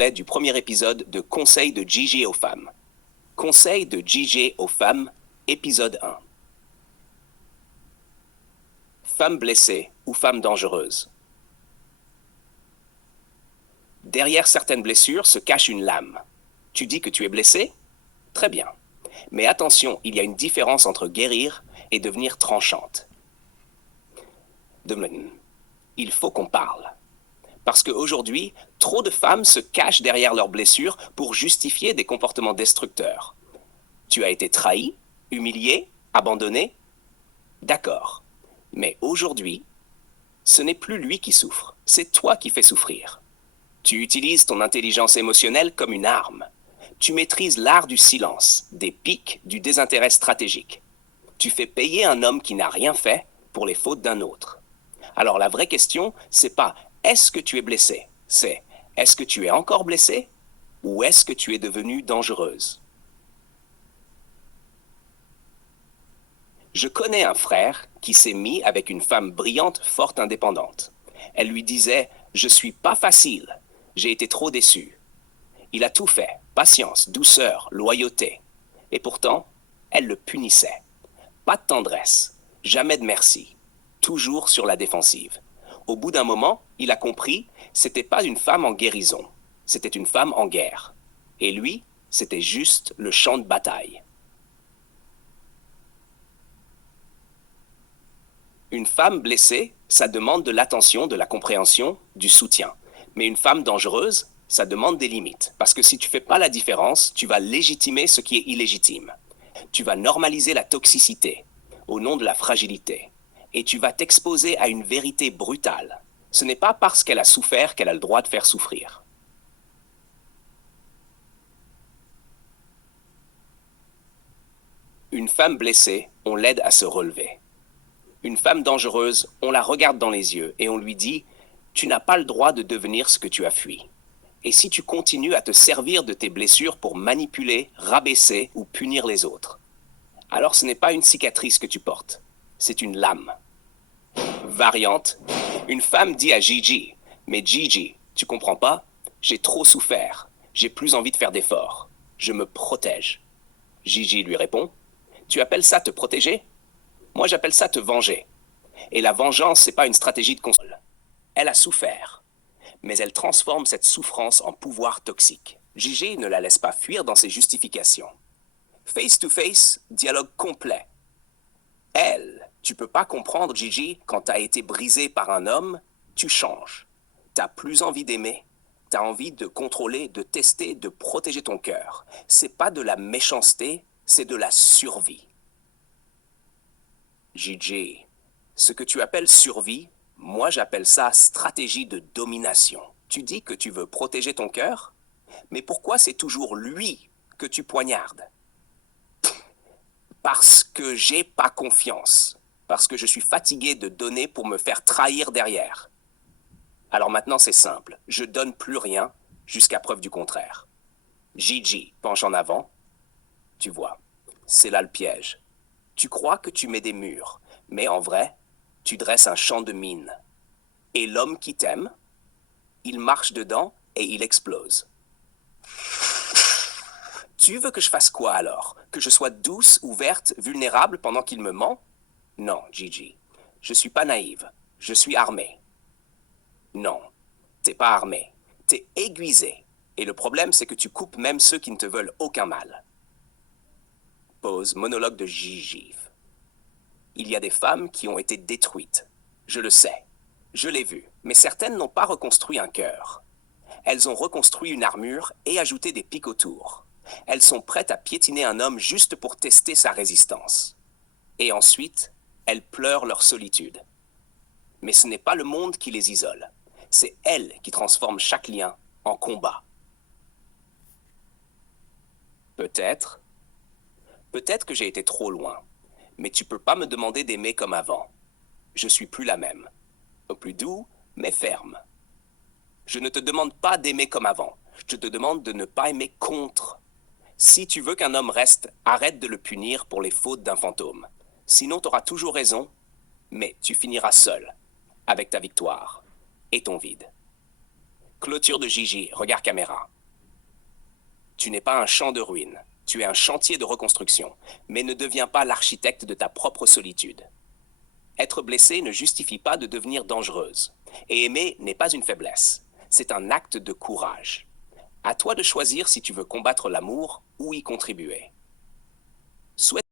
complet du premier épisode de Conseil de Gigi aux femmes. Conseil de Gigi aux femmes, épisode 1. Femme blessée ou femme dangereuse. Derrière certaines blessures se cache une lame. Tu dis que tu es blessé? Très bien. Mais attention, il y a une différence entre guérir et devenir tranchante. Il faut qu'on parle. Parce qu'aujourd'hui, trop de femmes se cachent derrière leurs blessures pour justifier des comportements destructeurs. Tu as été trahi, humilié, abandonné? D'accord. Mais aujourd'hui, ce n'est plus lui qui souffre, c'est toi qui fais souffrir. Tu utilises ton intelligence émotionnelle comme une arme. Tu maîtrises l'art du silence, des pics, du désintérêt stratégique. Tu fais payer un homme qui n'a rien fait pour les fautes d'un autre. Alors la vraie question, c'est pas est-ce que tu es blessé, c'est est-ce que tu es encore blessé ou est-ce que tu es devenue dangereuse? Je connais un frère qui s'est mis avec une femme brillante, forte, indépendante. Elle lui disait « Je suis pas facile, j'ai été trop déçu ». Il a tout fait, patience, douceur, loyauté. Et pourtant, elle le punissait. Pas de tendresse, jamais de merci, toujours sur la défensive. Au bout d'un moment, il a compris, c'était pas une femme en guérison, c'était une femme en guerre. Et lui, c'était juste le champ de bataille. Une femme blessée, ça demande de l'attention, de la compréhension, du soutien. Mais une femme dangereuse, ça demande des limites. Parce que si tu fais pas la différence, tu vas légitimer ce qui est illégitime. Tu vas normaliser la toxicité, au nom de la fragilité. Et tu vas t'exposer à une vérité brutale. Ce n'est pas parce qu'elle a souffert qu'elle a le droit de faire souffrir. Une femme blessée, on l'aide à se relever. Une femme dangereuse, on la regarde dans les yeux et on lui dit « Tu n'as pas le droit de devenir ce que tu as fui. Et si tu continues à te servir de tes blessures pour manipuler, rabaisser ou punir les autres, alors ce n'est pas une cicatrice que tu portes, c'est une lame. » Variante, une femme dit à Gigi « Mais Gigi, tu comprends pas? J'ai trop souffert, j'ai plus envie de faire d'efforts, je me protège. » Gigi lui répond « Tu appelles ça te protéger? Moi j'appelle ça te venger. Et la vengeance, c'est pas une stratégie de console. Elle a souffert, mais elle transforme cette souffrance en pouvoir toxique. Gigi ne la laisse pas fuir dans ses justifications. Face to face, dialogue complet. Elle, tu peux pas comprendre, Gigi, quand t'as été brisé par un homme, tu changes. T'as plus envie d'aimer. T'as envie de contrôler, de tester, de protéger ton cœur. C'est pas de la méchanceté, c'est de la survie. Gigi, ce que tu appelles survie, moi j'appelle ça stratégie de domination. Tu dis que tu veux protéger ton cœur, mais pourquoi c'est toujours lui que tu poignardes? Parce que j'ai pas confiance, parce que je suis fatigué de donner pour me faire trahir derrière. Alors maintenant c'est simple, je donne plus rien jusqu'à preuve du contraire. Gigi penche en avant, tu vois, c'est là le piège. Tu crois que tu mets des murs, mais en vrai, tu dresses un champ de mines. Et l'homme qui t'aime, il marche dedans et il explose. Tu veux que je fasse quoi alors? Que je sois douce, ouverte, vulnérable pendant qu'il me ment? Non, Gigi, je suis pas naïve, je suis armée. Non, t'es pas armée, t'es aiguisée. Et le problème, c'est que tu coupes même ceux qui ne te veulent aucun mal. Pause, monologue de Gigi. Il y a des femmes qui ont été détruites. Je le sais. Je l'ai vu. Mais certaines n'ont pas reconstruit un cœur. Elles ont reconstruit une armure et ajouté des pics autour. Elles sont prêtes à piétiner un homme juste pour tester sa résistance. Et ensuite, elles pleurent leur solitude. Mais ce n'est pas le monde qui les isole. C'est elles qui transforment chaque lien en combat. Peut-être que j'ai été trop loin. Mais tu peux pas me demander d'aimer comme avant. Je suis plus la même. Plus doux, mais ferme. Je ne te demande pas d'aimer comme avant. Je te demande de ne pas aimer contre. Si tu veux qu'un homme reste, arrête de le punir pour les fautes d'un fantôme. Sinon, tu auras toujours raison, mais tu finiras seul, avec ta victoire et ton vide. Clôture de Gigi, regard caméra. Tu n'es pas un champ de ruines, tu es un chantier de reconstruction, mais ne deviens pas l'architecte de ta propre solitude. Être blessé ne justifie pas de devenir dangereuse. Et aimer n'est pas une faiblesse, c'est un acte de courage. À toi de choisir si tu veux combattre l'amour ou y contribuer. Souhaite